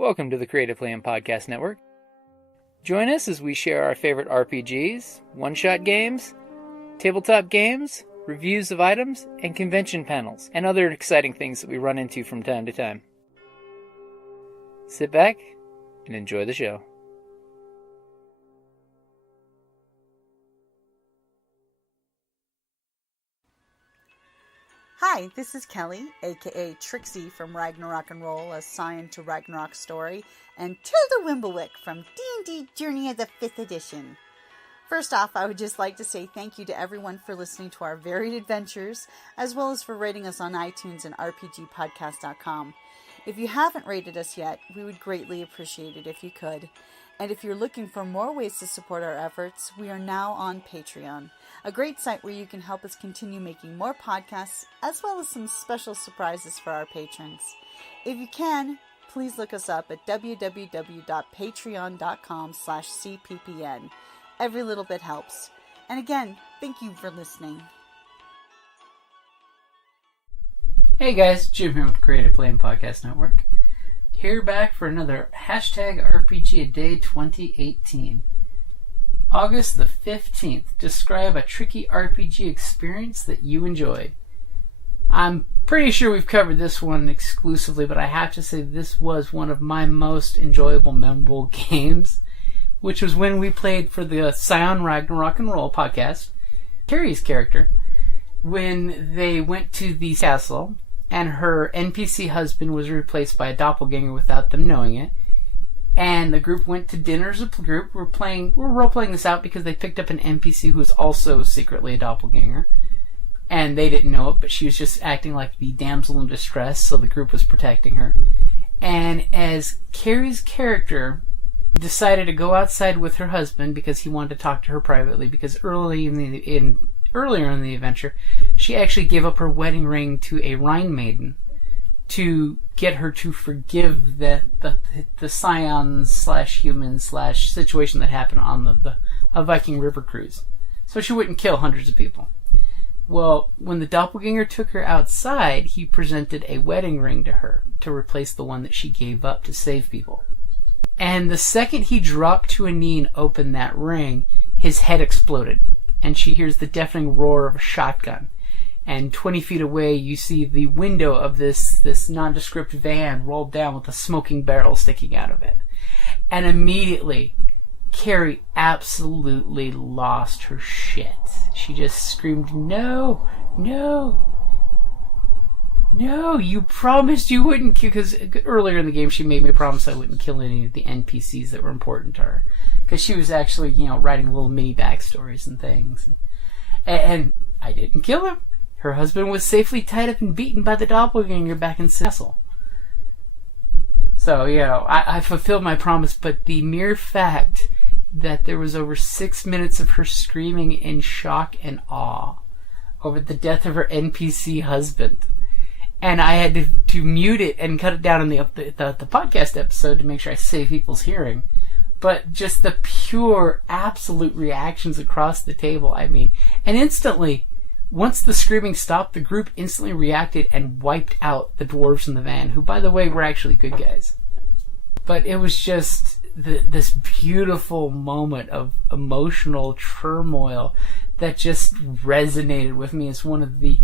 Welcome to the Creative Plan Podcast Network. Join us as we share our favorite RPGs, one-shot games, tabletop games, reviews of items, and convention panels, and other exciting things that we run into from time to time. Sit back and enjoy the show. Hi, this is Kelly, aka Trixie from Ragnarok and Roll, a Scion to Ragnarok story, and Tilda Wimblewick from D&D Journey of the 5th Edition. First off, I would just like to say thank you to everyone for listening to our varied adventures, as well as for rating us on iTunes and RPGpodcast.com. If you haven't rated us yet, we would greatly appreciate it if you could. And if you're looking for more ways to support our efforts, we are now on Patreon, a great site where you can help us continue making more podcasts, as well as some special surprises for our patrons. If you can, please look us up at www.patreon.com/cppn. Every little bit helps. And again, thank you for listening. Hey guys, Jim here with Creative Plan Podcast Network. Here back for another #RPGADAY2018. August the 15th. Describe a tricky RPG experience that you enjoyed. I'm pretty sure we've covered this one exclusively, but I have to say this was one of my most enjoyable, memorable games, which was when we played for the Scion Ragnarok and Roll podcast, Carrie's character, when they went to the castle and her NPC husband was replaced by a doppelganger without them knowing it. And the group went to dinner as a group. We're role-playing this out because they picked up an NPC who was also secretly a doppelganger. And they didn't know it, but she was just acting like the damsel in distress, so the group was protecting her. And as Carrie's character decided to go outside with her husband because he wanted to talk to her privately, because earlier in the adventure, she actually gave up her wedding ring to a Rhine maiden to get her to forgive the Scions/humans/situation that happened on a Viking river cruise, so she wouldn't kill hundreds of people. Well, when the doppelganger took her outside, he presented a wedding ring to her to replace the one that she gave up to save people. And the second he dropped to a knee and opened that ring, his head exploded, and she hears the deafening roar of a shotgun. And 20 feet away, you see the window of this nondescript van rolled down with a smoking barrel sticking out of it. And immediately, Carrie absolutely lost her shit. She just screamed, "No, no, no, you promised you wouldn't kill," because earlier in the game she made me promise I wouldn't kill any of the NPCs that were important to her. Because she was actually, writing little mini backstories and things. And I didn't kill him. Her husband was safely tied up and beaten by the doppelganger back in Cecil. So, I fulfilled my promise, but the mere fact that there was over 6 minutes of her screaming in shock and awe over the death of her NPC husband, and I had to mute it and cut it down in the podcast episode to make sure I save people's hearing. But just the pure, absolute reactions across the table, and instantly, once the screaming stopped, the group instantly reacted and wiped out the dwarves in the van, who, by the way, were actually good guys. But it was just this beautiful moment of emotional turmoil that just resonated with me as one of the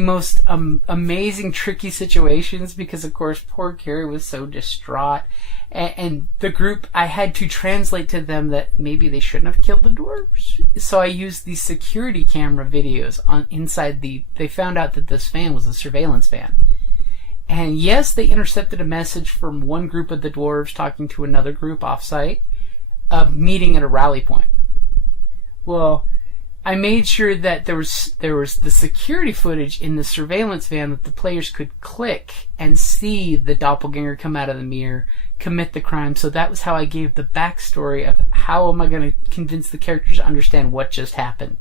most amazing, tricky situations, because, of course, poor Carrie was so distraught. And the group, I had to translate to them that maybe they shouldn't have killed the dwarves. So I used the security camera videos inside they found out that this van was a surveillance van. And yes, they intercepted a message from one group of the dwarves talking to another group offsite of meeting at a rally point. Well, I made sure that there was the security footage in the surveillance van that the players could click and see the doppelganger come out of the mirror, commit the crime. So that was how I gave the backstory of how am I going to convince the characters to understand what just happened.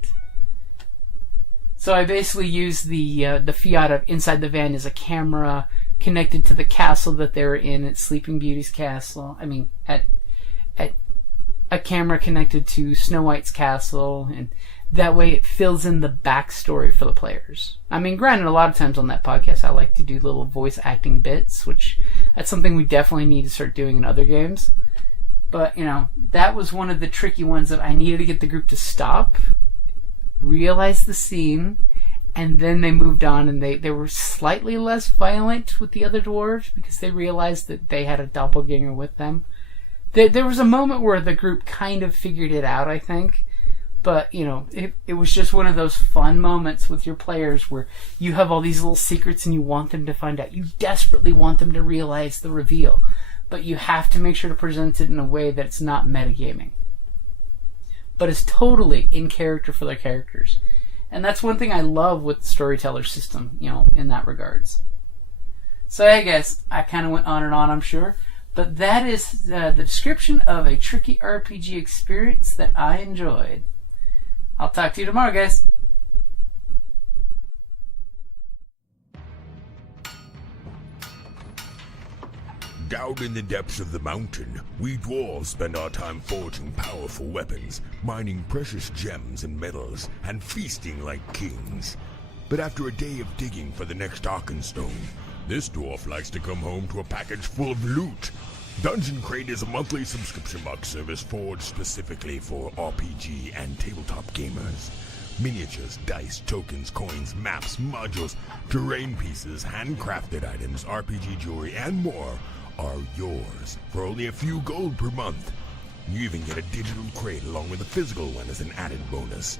So I basically used the fiat of inside the van as a camera connected to the castle that they were in at Sleeping Beauty's castle. At a camera connected to Snow White's castle, and that way it fills in the backstory for the players. Granted, a lot of times on that podcast I like to do little voice acting bits, which That's something we definitely need to start doing in other games. But, that was one of the tricky ones that I needed to get the group to stop, realize the scene, and then they moved on, and they were slightly less violent with the other dwarves because they realized that they had a doppelganger with them. There was a moment where the group kind of figured it out, I think. But, it was just one of those fun moments with your players where you have all these little secrets and you want them to find out. You desperately want them to realize the reveal. But you have to make sure to present it in a way that it's not metagaming. But it's totally in character for their characters. And that's one thing I love with the storyteller system, in that regards. So, hey guys, I kind of went on and on, I'm sure. But that is the description of a tricky RPG experience that I enjoyed. I'll talk to you tomorrow, guys. Down in the depths of the mountain, we dwarves spend our time forging powerful weapons, mining precious gems and metals, and feasting like kings. But after a day of digging for the next Arkenstone, this dwarf likes to come home to a package full of loot. Dungeon Crate is a monthly subscription box service forged specifically for RPG and tabletop gamers. Miniatures, dice, tokens, coins, maps, modules, terrain pieces, handcrafted items, RPG jewelry, and more are yours for only a few gold per month. You even get a digital crate along with a physical one as an added bonus.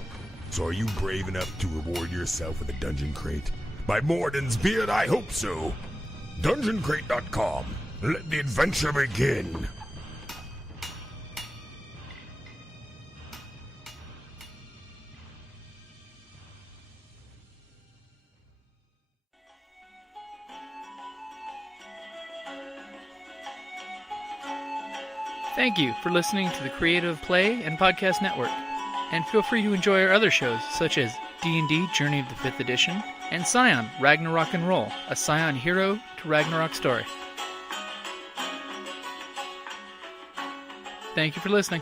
So are you brave enough to reward yourself with a Dungeon Crate? By Morden's beard, I hope so. DungeonCrate.com. Let the adventure begin. Thank you for listening to the Creative Play and Podcast Network. And feel free to enjoy our other shows, such as D&D Journey of the 5th Edition and Scion Ragnarok and Roll, a Scion hero to Ragnarok story. Thank you for listening.